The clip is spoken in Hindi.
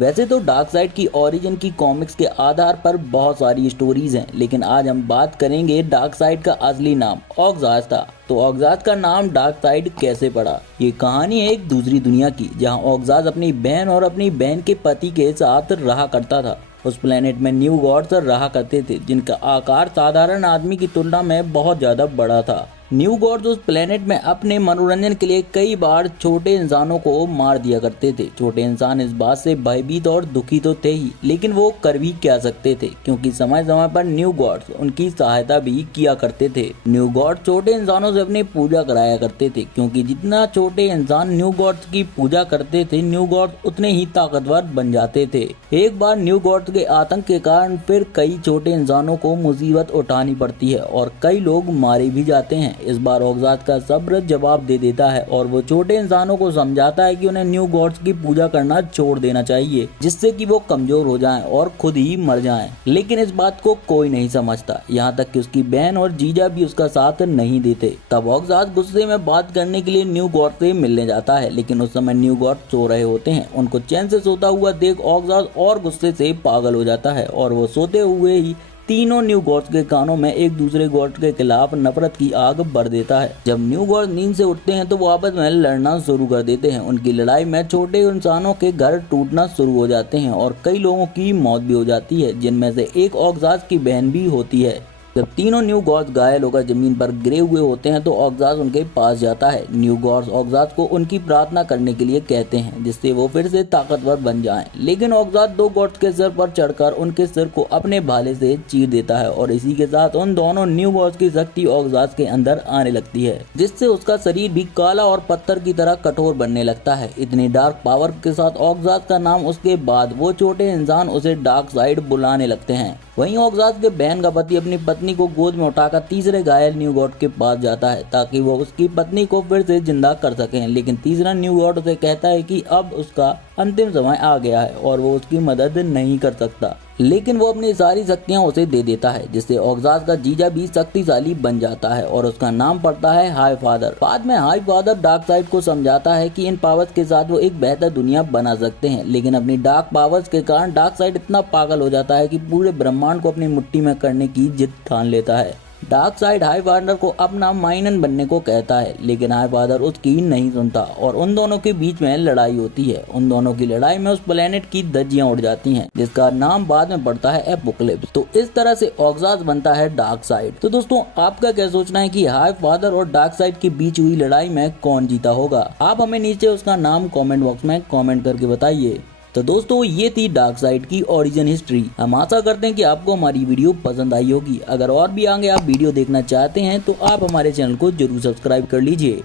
वैसे तो डार्क साइड की ओरिजिन की कॉमिक्स के आधार पर बहुत सारी स्टोरीज हैं, लेकिन आज हम बात करेंगे डार्क साइड का असली नाम ऑक्साज था। तो ऑक्साज का नाम डार्क साइड कैसे पड़ा? ये कहानी है एक दूसरी दुनिया की, जहां ऑक्साज अपनी बहन और अपनी बहन के पति के साथ रहा करता था। उस प्लेनेट में न्यू गॉड्स रहा करते थे, जिनका आकार साधारण आदमी की तुलना में बहुत ज्यादा बड़ा था। न्यू गॉड्स उस प्लेनेट में अपने मनोरंजन के लिए कई बार छोटे इंसानों को मार दिया करते थे। छोटे इंसान इस बात से भयभीत और दुखी तो थे ही, लेकिन वो कर भी क्या सकते थे, क्योंकि समय समय पर न्यू गॉड्स उनकी सहायता भी किया करते थे। न्यू गॉड्स छोटे इंसानों से अपनी पूजा कराया करते थे, क्योंकि जितना छोटे इंसान न्यू गॉड्स की पूजा करते थे, न्यू गॉड्स उतने ही ताकतवर बन जाते थे। एक बार न्यू गॉड्स के आतंक के कारण फिर कई छोटे इंसानों को मुसीबत उठानी पड़ती है और कई लोग मारे भी जाते हैं। इस बार ऑक्साज का सब्र जवाब दे देता है और वो छोटे इंसानों को समझाता है कि उन्हें न्यू गॉड्स की पूजा करना छोड़ देना चाहिए, जिससे कि वो कमजोर हो जाएं और खुद ही मर जाएं। लेकिन इस बात को कोई नहीं समझता, यहाँ तक कि उसकी बहन और जीजा भी उसका साथ नहीं देते। तब ऑक्साज गुस्से में बात करने के लिए न्यू गॉड से मिलने जाता है, लेकिन उस समय न्यू गॉड सो रहे होते हैं। उनको चैन से सोता हुआ देख ऑक्साज और गुस्से से पागल हो जाता है और वो सोते हुए ही तीनों न्यू गॉड्स के कानों में एक दूसरे गॉड के खिलाफ नफरत की आग भर देता है। जब न्यू गॉड नींद से उठते हैं तो वो आपस में लड़ना शुरू कर देते हैं। उनकी लड़ाई में छोटे इंसानों के घर टूटना शुरू हो जाते हैं और कई लोगों की मौत भी हो जाती है, जिनमें से एक ऑक्साज की बहन भी होती है। जब तीनों न्यू गॉड्स घायल होकर जमीन पर गिरे हुए होते हैं तो ऑक्साज उनके पास जाता है। न्यू गॉड्स ऑक्साज को उनकी प्रार्थना करने के लिए कहते हैं, जिससे वो फिर से ताकतवर बन जाएं। लेकिन ऑक्साज दो गॉड्स के सिर पर चढ़कर उनके सिर को अपने भाले से चीर देता है और इसी के साथ उन दोनों न्यू गॉड्स की शक्ति ऑक्साज के अंदर आने लगती है, जिससे उसका शरीर भी काला और पत्थर की तरह कठोर बनने लगता है। इतनी डार्क पावर के साथ ऑक्साज का नाम उसके बाद वो छोटे इंसान उसे डार्क साइड बुलाने लगते हैं। वहीं ऑक्साज के बहन का पति अपनी पत्नी को गोद में उठाकर तीसरे घायल न्यू गॉड के पास जाता है, ताकि वो उसकी पत्नी को फिर से जिंदा कर सकें। लेकिन तीसरा न्यू गॉड उसे कहता है कि अब उसका अंतिम समय आ गया है और वो उसकी मदद नहीं कर सकता। लेकिन वो अपनी सारी शक्तियां उसे दे देता है, जिससे ऑक्साज का जीजा भी शक्तिशाली बन जाता है और उसका नाम पड़ता है हाई फादर। बाद में हाई फादर डार्क साइड को समझाता है कि इन पावर्स के साथ वो एक बेहतर दुनिया बना सकते हैं। लेकिन अपनी डार्क पावर्स के कारण डार्क साइड इतना पागल हो जाता है कि पूरे ब्रह्मांड को अपनी मुट्ठी में करने की जिद ठान लेता है। डार्क साइड हाई फादर को अपना माइनन बनने को कहता है, लेकिन हाई फादर उसकी नहीं सुनता और उन दोनों के बीच में लड़ाई होती है। उन दोनों की लड़ाई में उस प्लेनेट की धज्जियां उड़ जाती हैं, जिसका नाम बाद में पड़ता है एपोकलिप्स। तो इस तरह से ऑक्साज बनता है डार्क साइड। तो दोस्तों, आपका क्या सोचना है कि हाई फादर और डार्क साइड के बीच हुई लड़ाई में कौन जीता होगा? आप हमें नीचे उसका नाम कॉमेंट बॉक्स में कॉमेंट करके बताइए। तो दोस्तों, ये थी डार्क साइड की ओरिजिन हिस्ट्री। हम आशा करते हैं कि आपको हमारी वीडियो पसंद आई होगी। अगर और भी आगे आप वीडियो देखना चाहते हैं तो आप हमारे चैनल को जरूर सब्सक्राइब कर लीजिए।